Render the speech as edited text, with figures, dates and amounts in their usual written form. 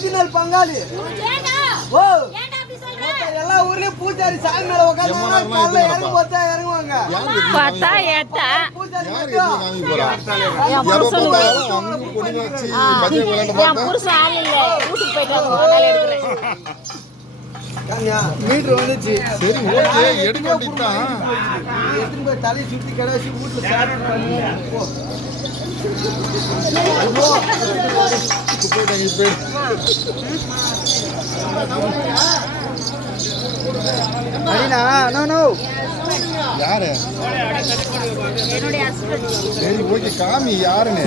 Original பங்காளி. ஓ எல்லா ஊர்லயும் பூஜாரி சாமி மேல உட்காந்து இறங்குவாங்க. பார்த்தா ஏத்தா பூஜாரி புருஷன் ஆள் இல்ல வீட்டுக்கு போயிட்டாங்க அதனால எடுக்கிறேன். மீட்டர் வந்துச்சு. சரி ஓகே எடுக்க வேண்டியதுதான். எடுத்துன்னு போய் தலையை சுத்தி கடாசி வீட்டுல சாப்பிட்டு யாரு? சரி ஓகே காமி யாருன்னு.